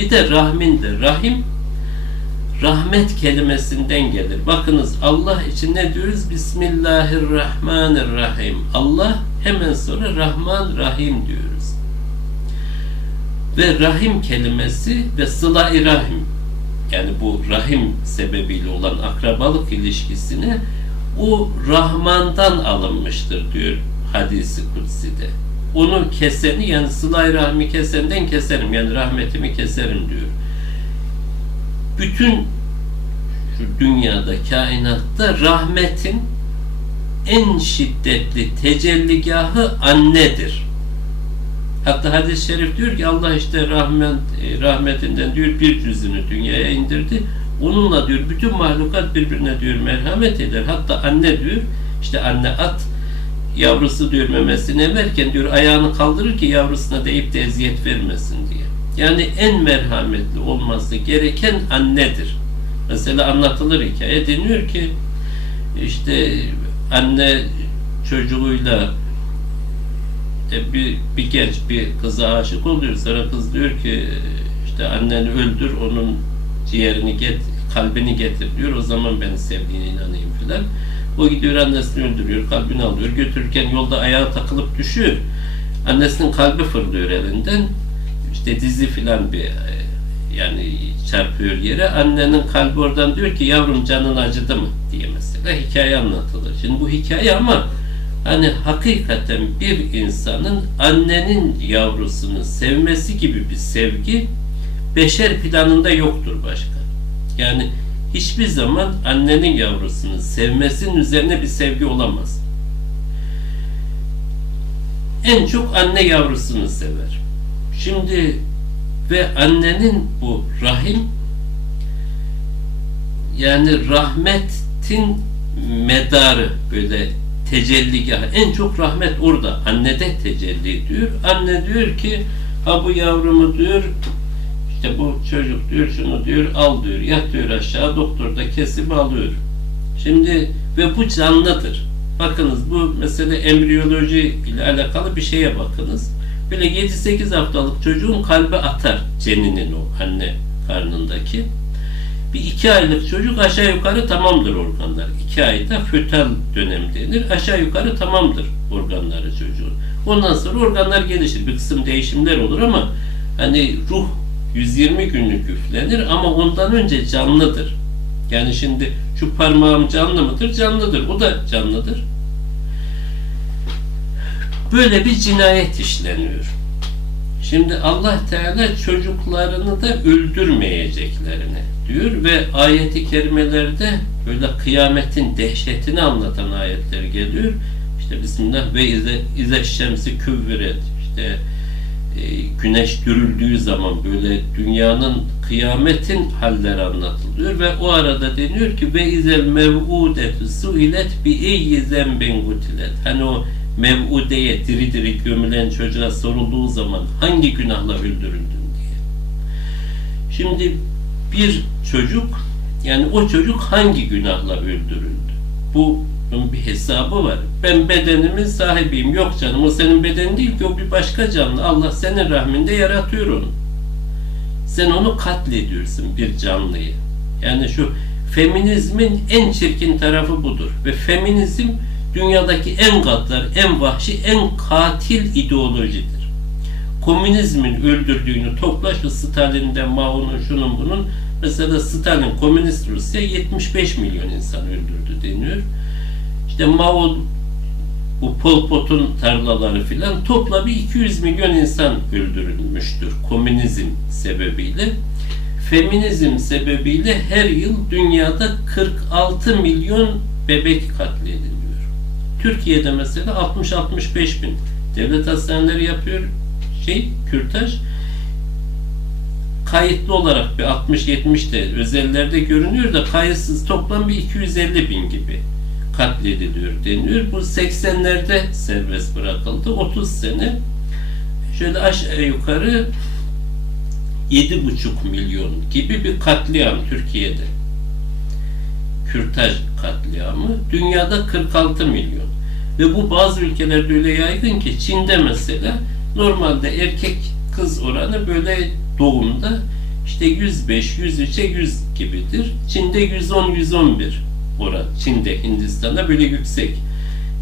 Bir de rahmindir. Rahim rahmet kelimesinden gelir. Bakınız Allah için ne diyoruz? Bismillahirrahmanirrahim. Allah hemen sonra Rahman Rahim diyoruz. Ve rahim kelimesi ve sıla-i rahim yani bu rahim sebebiyle olan akrabalık ilişkisine o Rahman'dan alınmıştır diyor hadisi kutside. Onu keseni yani sıla-i rahmi kesenden keserim yani rahmetimi keserim diyor. Bütün şu dünyada, kainatta rahmetin en şiddetli tecelligahı annedir. Hatta hadis-i şerif diyor ki Allah işte rahmet, e, rahmetinden diyor bir cüzünü dünyaya indirdi. Onunla diyor bütün mahlukat birbirine diyor merhamet eder. Hatta anne diyor işte anne at yavrusu diyor memesini emerken diyor ayağını kaldırır ki yavrusuna deyip de eziyet vermesin diye. Yani en merhametli olması gereken annedir. Mesela anlatılır hikaye deniyor ki işte anne çocuğuyla e, bir, bir genç bir kıza aşık oluyor. Sonra kız diyor ki işte anneni öldür onun ciğerini get, kalbini getir diyor. O zaman ben sevdiğine inanayım filan. O gidiyor annesini öldürüyor, kalbini alıyor. Götürürken yolda ayağı takılıp düşüyor. Annesinin kalbi fırlıyor elinden. İşte dizi filan bir e, yani çarpıyor yere. Annenin kalbi oradan diyor ki yavrum canın acıdı mı diye mesela hikaye anlatılır. Şimdi bu hikaye ama hani hakikaten bir insanın annenin yavrusunu sevmesi gibi bir sevgi beşer planında yoktur başka. Yani hiçbir zaman annenin yavrusunu sevmesinin üzerine bir sevgi olamaz. En çok anne yavrusunu sever. Şimdi ve annenin bu rahim yani rahmetin medarı böyle tecelligahı en çok rahmet orada annede tecelli diyor. Anne diyor ki ha bu yavrumu diyor işte bu çocuk diyor şunu diyor al diyor yat diyor aşağı doktor da kesip alıyor. Şimdi ve bu canlıdır. Bakınız bu mesele embriyoloji ile alakalı bir şeye bakınız. Böyle 7-8 haftalık çocuğun kalbi atar ceninin o anne karnındaki. Bir iki aylık çocuk aşağı yukarı tamamdır organlar. İki ayda fötal dönem denir. Aşağı yukarı tamamdır organları çocuğun. Ondan sonra organlar gelişir. Bir kısım değişimler olur ama hani ruh 120 günlük üflenir ama ondan önce canlıdır. Yani şimdi şu parmağım canlı mıdır? Canlıdır. O da canlıdır. Böyle bir cinayet işleniyor. Şimdi Allah Teala çocuklarını da öldürmeyeceklerini diyor ve ayeti kerimelerde böyle kıyametin dehşetini anlatan ayetler geliyor. İşte Bismillah ve ize, ize şemsi işte güneş dürüldüğü zaman böyle dünyanın kıyametin halleri anlatılıyor ve o arada deniyor ki ve izel mev'udetü suilet bi eyyi zembin gutilet hani o mev'udeye diri diri gömülen çocuğa sorulduğu zaman hangi günahla öldürüldün diye. Şimdi bir çocuk yani o çocuk hangi günahla öldürüldü? Bu bunun bir hesabı var. Ben bedenimin sahibiyim. Yok canım o senin beden değil ki o bir başka canlı. Allah senin rahminde yaratıyor onu. Sen onu katlediyorsun bir canlıyı. Yani şu feminizmin en çirkin tarafı budur. Ve feminizm dünyadaki en gaddar, en vahşi, en katil ideolojidir. Komünizmin öldürdüğünü topla şu Stalin'den, Mao'nun, şunun bunun mesela Stalin, komünist Rusya 75 milyon insan öldürdü deniyor. İşte Mao bu Pol Pot'un tarlaları filan topla bir 200 milyon insan öldürülmüştür komünizm sebebiyle. Feminizm sebebiyle her yıl dünyada 46 milyon bebek katlediliyor. Türkiye'de mesela 60-65 bin devlet hastaneleri yapıyor şey kürtaj kayıtlı olarak bir 60-70 de özellerde görünüyor da kayıtsız toplam bir 250 bin gibi katlediliyor deniyor. Bu 80'lerde serbest bırakıldı. 30 sene şöyle aşağı yukarı 7,5 milyon gibi bir katliam Türkiye'de. Kürtaj katliamı. Dünyada 46 milyon. Ve bu bazı ülkelerde öyle yaygın ki Çin'de mesela normalde erkek kız oranı böyle doğumda işte 105, 103'e 100 gibidir. Çin'de 110, 111 oran. Çin'de, Hindistan'da böyle yüksek.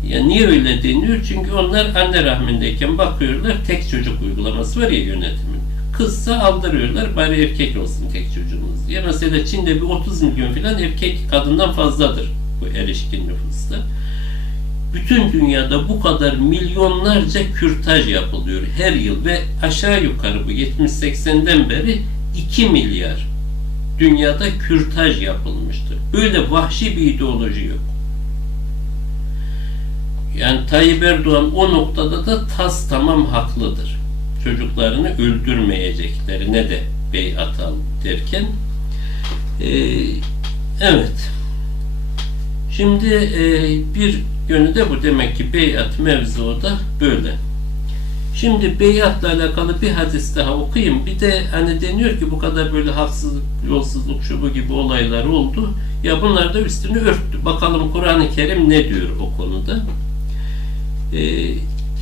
Ya niye öyle deniyor? Çünkü onlar anne rahmindeyken bakıyorlar tek çocuk uygulaması var ya yönetimin. Kızsa aldırıyorlar bari erkek olsun tek çocuğumuz diye. Mesela Çin'de bir 30 milyon falan erkek kadından fazladır bu erişkin nüfusta. Bütün dünyada bu kadar milyonlarca kürtaj yapılıyor her yıl ve aşağı yukarı bu 70-80'den beri 2 milyar dünyada kürtaj yapılmıştır. Böyle vahşi bir ideoloji yok. Yani Tayyip Erdoğan o noktada da tas tamam haklıdır. Çocuklarını öldürmeyeceklerine de beyat al derken e, evet şimdi e, bir yönü de bu demek ki beyat mevzu da böyle. Şimdi beyatla alakalı bir hadis daha okuyayım. Bir de hani deniyor ki bu kadar böyle haksızlık, yolsuzluk, şu bu gibi olaylar oldu. Ya bunlar da üstünü örttü. Bakalım Kur'an-ı Kerim ne diyor o konuda. Ee,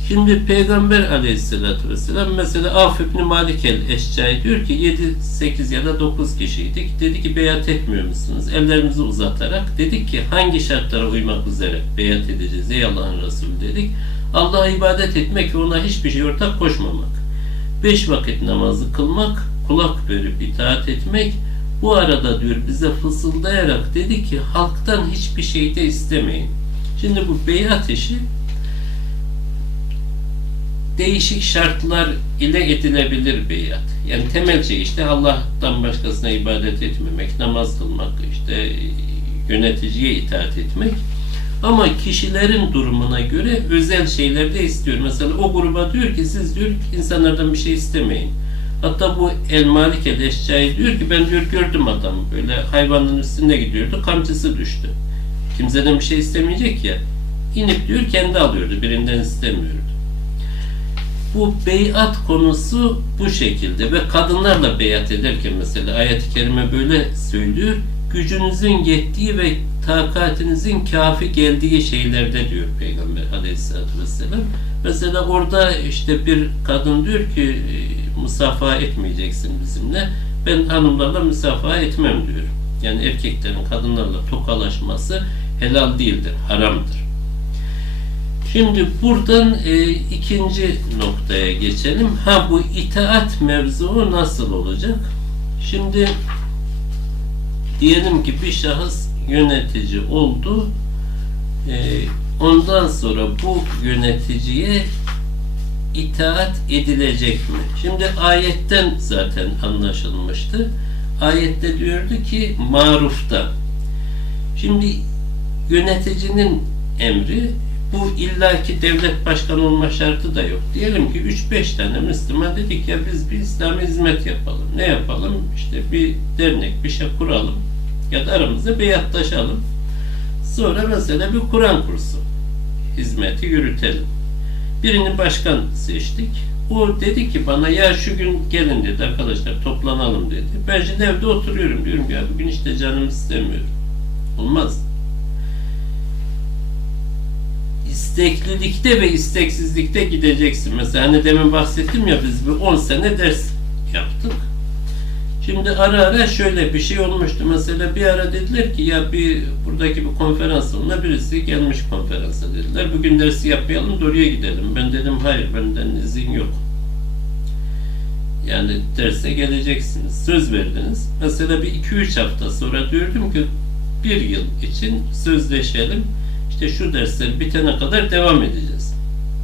şimdi Peygamber aleyhissalatü vesselam mesela Af İbni Malik el Eşcai diyor ki 7, 8 ya da 9 kişiydik. Dedi ki beyat etmiyor musunuz? Ellerimizi uzatarak dedik ki hangi şartlara uymak üzere beyat edeceğiz ey Allah'ın Resulü dedik. Allah'a ibadet etmek ve ona hiçbir şey ortak koşmamak. Beş vakit namazı kılmak, kulak verip itaat etmek. Bu arada diyor bize fısıldayarak dedi ki halktan hiçbir şey de istemeyin. Şimdi bu beyat işi değişik şartlar ile edilebilir beyat. Yani temelce işte Allah'tan başkasına ibadet etmemek, namaz kılmak, işte yöneticiye itaat etmek. Ama kişilerin durumuna göre özel şeyler de istiyor. Mesela o gruba diyor ki siz diyor insanlardan bir şey istemeyin. Hatta bu El Malik El Eşcai diyor ki ben diyor gördüm adamı böyle hayvanın üstünde gidiyordu kamçısı düştü. Kimseden bir şey istemeyecek ya. İnip diyor kendi alıyordu birinden istemiyordu. Bu beyat konusu bu şekilde ve kadınlarla beyat ederken mesela ayet-i kerime böyle söylüyor. Gücünüzün yettiği ve takatinizin kafi geldiği şeylerde diyor Peygamber aleyhissalatü vesselam. Mesela orada işte bir kadın diyor ki musafaha etmeyeceksin bizimle. Ben hanımlarla musafaha etmem diyor. Yani erkeklerin kadınlarla tokalaşması helal değildir, haramdır. Şimdi buradan e, ikinci noktaya geçelim. Ha bu itaat mevzuu nasıl olacak? Şimdi diyelim ki bir şahıs yönetici oldu. E, ondan sonra bu yöneticiye itaat edilecek mi? Şimdi ayetten zaten anlaşılmıştı. Ayette diyordu ki marufta. Şimdi yöneticinin emri bu illaki devlet başkanı olma şartı da yok. Diyelim ki 3-5 tane Müslüman dedik ya biz bir İslam hizmet yapalım. Ne yapalım? İşte bir dernek, bir şey kuralım. Ya da aramızda beyatlaşalım. Sonra mesela bir Kur'an kursu hizmeti yürütelim. Birini başkan seçtik. O dedi ki bana ya şu gün gelin dedi arkadaşlar toplanalım dedi. Ben şimdi evde oturuyorum diyorum ya bugün işte canım istemiyor. Olmaz. İsteklilikte ve isteksizlikte gideceksin. Mesela hani demin bahsettim ya biz bir 10 sene ders yaptık. Şimdi ara ara şöyle bir şey olmuştu. Mesela bir ara dediler ki ya bir buradaki bir konferans sonuna birisi gelmiş konferansa dediler. Bugün dersi yapmayalım da gidelim. Ben dedim hayır benden izin yok. Yani derse geleceksiniz. Söz verdiniz. Mesela bir 2-3 hafta sonra diyordum ki bir yıl için sözleşelim işte şu dersler bitene kadar devam edeceğiz.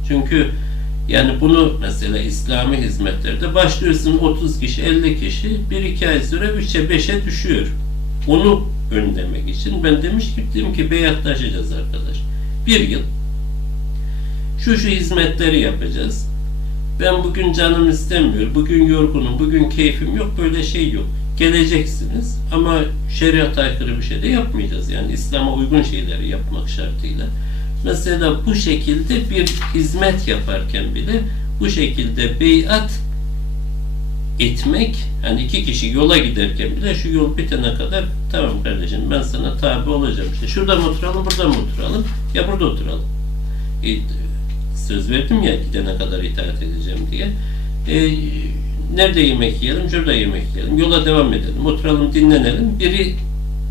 Çünkü yani bunu mesela İslami hizmetlerde başlıyorsun 30 kişi, 50 kişi, 1-2 ay sonra 3'e 5'e düşüyor. Onu önlemek için ben demiş gittim ki beyatlaşacağız arkadaş. Bir yıl şu şu hizmetleri yapacağız. Ben bugün canım istemiyor, bugün yorgunum, bugün keyfim yok, böyle şey yok. Geleceksiniz ama şeriat aykırı bir şey de yapmayacağız. Yani İslam'a uygun şeyleri yapmak şartıyla. Mesela bu şekilde bir hizmet yaparken bile bu şekilde beyat etmek, hani iki kişi yola giderken bile şu yol bitene kadar tamam kardeşim ben sana tabi olacağım. İşte şurada mı oturalım, burada mı oturalım? Ya burada oturalım. E, söz verdim ya gidene kadar itaat edeceğim diye. E, nerede yemek yiyelim? Şurada yemek yiyelim. Yola devam edelim. Oturalım, dinlenelim. Biri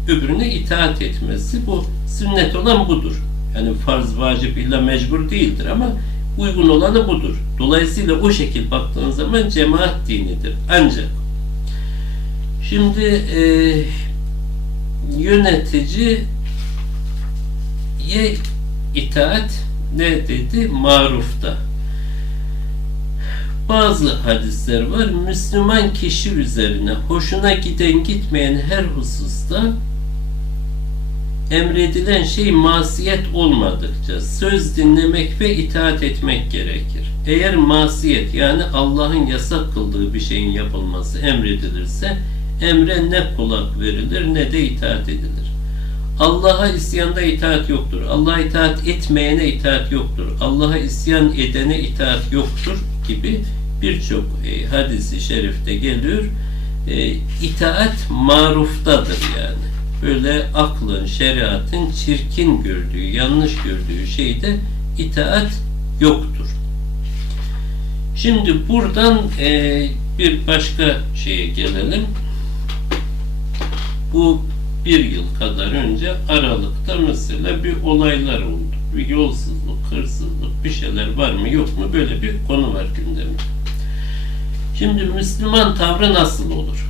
öbürüne itaat etmesi bu sünnet olan budur. Yani farz, vacip, illa mecbur değildir ama uygun olanı budur. Dolayısıyla o şekil baktığın zaman cemaat dinidir. Ancak şimdi e, yöneticiye itaat ne dedi? Marufta. Bazı hadisler var. Müslüman kişi üzerine hoşuna giden gitmeyen her hususta emredilen şey masiyet olmadıkça söz dinlemek ve itaat etmek gerekir. Eğer masiyet yani Allah'ın yasak kıldığı bir şeyin yapılması emredilirse emre ne kulak verilir ne de itaat edilir. Allah'a isyanda itaat yoktur. Allah'a itaat etmeyene itaat yoktur. Allah'a isyan edene itaat yoktur gibi birçok e, hadisi şerifte geliyor. E, itaat maruftadır yani. Böyle aklın, şeriatın çirkin gördüğü, yanlış gördüğü şeyde itaat yoktur. Şimdi buradan e, bir başka şeye gelelim. Bu bir yıl kadar önce Aralık'ta mesela bir olaylar oldu. Bir yolsuzluk, hırsızlık, bir şeyler var mı yok mu böyle bir konu var gündemde. Şimdi Müslüman tavrı nasıl olur?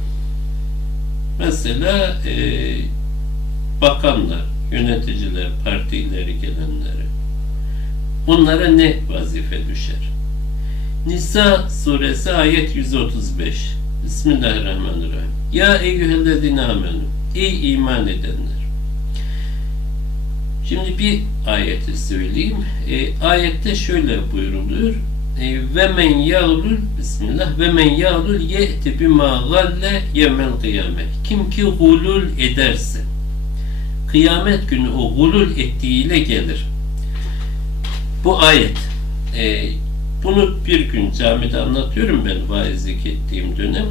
Mesela e, bakanlar, yöneticiler, parti ileri gelenleri bunlara ne vazife düşer? Nisa suresi ayet 135 Bismillahirrahmanirrahim Ya eyyühellezine amenü Ey iman edenler Şimdi bir ayeti söyleyeyim. E, ayette şöyle buyuruluyor. E, ve men yağlul Bismillah ve men yağlul ye'ti bima galle yemel kıyamet. Kim ki gulul ederse kıyamet günü o gulul ettiğiyle gelir. Bu ayet. E, bunu bir gün camide anlatıyorum ben vaizlik ettiğim dönem.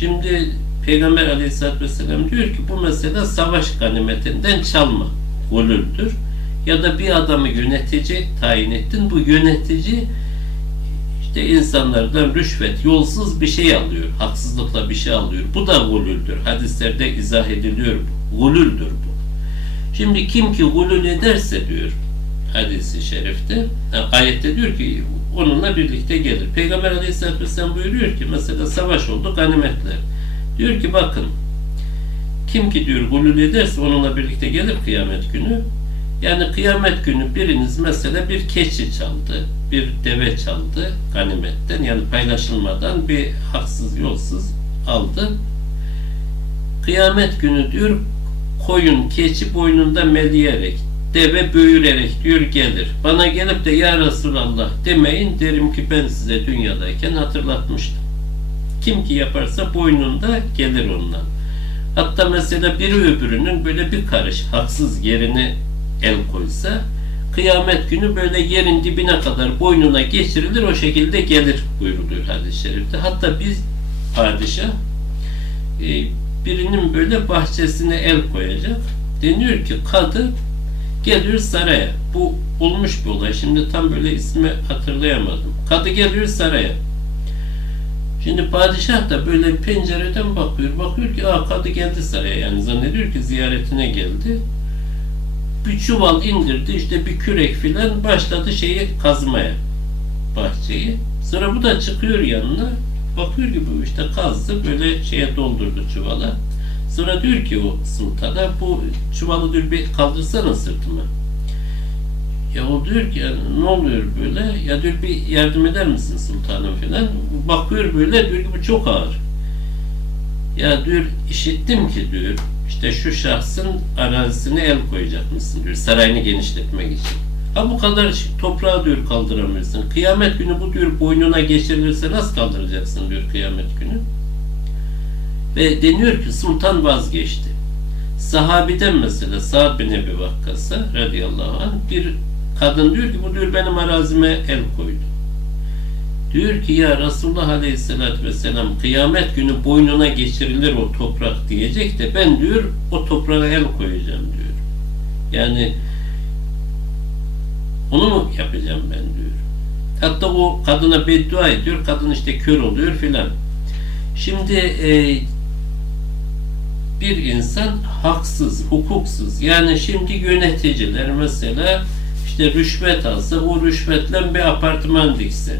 Şimdi Peygamber aleyhissalatü vesselam diyor ki bu mesela savaş ganimetinden çalma gulüldür. Ya da bir adamı yönetici tayin ettin. Bu yönetici işte insanlardan rüşvet, yolsuz bir şey alıyor. Haksızlıkla bir şey alıyor. Bu da gulüldür. Hadislerde izah ediliyor. Gulüldür bu. Şimdi kim ki gulül ederse diyor hadisi şerifte, ayette diyor ki onunla birlikte gelir. Peygamber aleyhisselatü vesselam buyuruyor ki mesela savaş oldu ganimetler. Diyor ki bakın kim ki diyor gulül ederse onunla birlikte gelir kıyamet günü. Yani kıyamet günü biriniz mesela bir keçi çaldı, bir deve çaldı ganimetten yani paylaşılmadan bir haksız yolsuz aldı. Kıyamet günü diyor koyun keçi boynunda meleyerek deve büyürerek diyor gelir. Bana gelip de ya Resulallah demeyin derim ki ben size dünyadayken hatırlatmıştım. Kim ki yaparsa boynunda gelir ondan. Hatta mesela biri öbürünün böyle bir karış haksız yerine el koysa kıyamet günü böyle yerin dibine kadar boynuna geçirilir o şekilde gelir buyuruluyor hadis-i şerifte. Hatta bir padişah e, birinin böyle bahçesine el koyacak. Deniyor ki kadı geliyor saraya. Bu olmuş bir olay. Şimdi tam böyle ismi hatırlayamadım. Kadı geliyor saraya. Şimdi padişah da böyle pencereden bakıyor. Bakıyor ki Aa, kadı geldi saraya. Yani zannediyor ki ziyaretine geldi. Bir çuval indirdi. işte bir kürek filan başladı şeyi kazmaya. Bahçeyi. Sonra bu da çıkıyor yanına. Bakıyor ki bu işte kazdı. Böyle şeye doldurdu çuvala. Sonra diyor ki o sultana bu çuvalı diyor bir kaldırsana sırtıma. Ya o diyor ki yani ne oluyor böyle? Ya diyor bir yardım eder misin sultanım falan. Bakıyor böyle diyor ki bu çok ağır. Ya diyor işittim ki diyor işte şu şahsın arazisine el koyacak mısın diyor sarayını genişletmek için. Ha bu kadar toprağı diyor kaldıramıyorsun. Kıyamet günü bu diyor boynuna geçirilirse nasıl kaldıracaksın diyor kıyamet günü. Ve deniyor ki sultan vazgeçti. Sahabiden mesela Sa'd bin Ebi Vakkas'a radıyallahu anh bir kadın diyor ki bu diyor benim arazime el koydu. Diyor ki ya Resulullah Aleyhisselatü Vesselam kıyamet günü boynuna geçirilir o toprak diyecek de ben diyor o toprağa el koyacağım diyor. Yani onu mu yapacağım ben diyor. Hatta o kadına beddua ediyor. Kadın işte kör oluyor filan. Şimdi e, bir insan haksız, hukuksuz. Yani şimdi yöneticiler mesela işte rüşvet alsa o rüşvetle bir apartman dikse.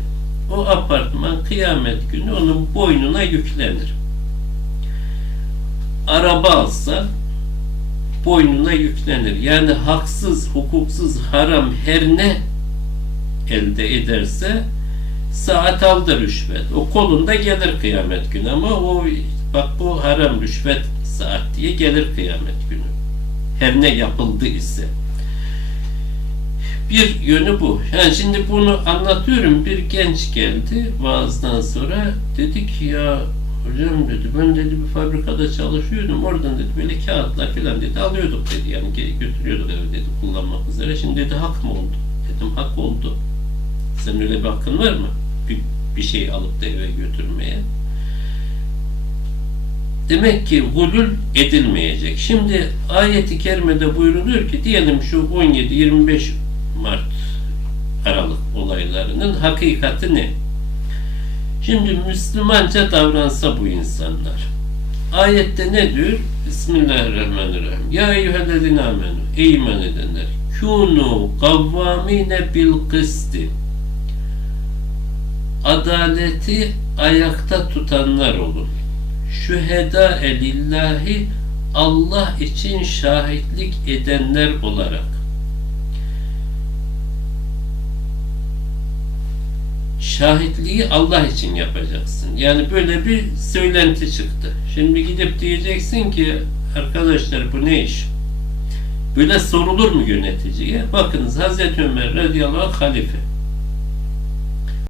O apartman kıyamet günü onun boynuna yüklenir. Araba alsa boynuna yüklenir. Yani haksız, hukuksuz, haram her ne elde ederse saat aldı rüşvet. O kolunda gelir kıyamet günü ama o bak bu haram rüşvet saat diye gelir kıyamet günü. Her ne yapıldı ise. Bir yönü bu. Yani şimdi bunu anlatıyorum. Bir genç geldi vaazdan sonra dedi ki ya hocam dedi ben dedi bir fabrikada çalışıyordum. Oradan dedi böyle kağıtlar falan dedi alıyorduk dedi. Yani götürüyorduk eve dedi kullanmak üzere. Şimdi dedi hak mı oldu? Dedim hak oldu. Senin öyle bir hakkın var mı? Bir, bir şey alıp da eve götürmeye. Demek ki gulül edilmeyecek. Şimdi ayeti kerimede buyruluyor ki diyelim şu 17-25 Mart Aralık olaylarının hakikati ne? Şimdi Müslümanca davransa bu insanlar. Ayette ne diyor? Bismillahirrahmanirrahim. Ya eyyühellezine amenu. Ey iman edenler. Kûnû kavvâmine bil kısti. Adaleti ayakta tutanlar olun. Şüheda elillahi Allah için şahitlik edenler olarak. Şahitliği Allah için yapacaksın. Yani böyle bir söylenti çıktı. Şimdi gidip diyeceksin ki arkadaşlar bu ne iş? Böyle sorulur mu yöneticiye? Bakınız Hazreti Ömer radıyallahu anh halife.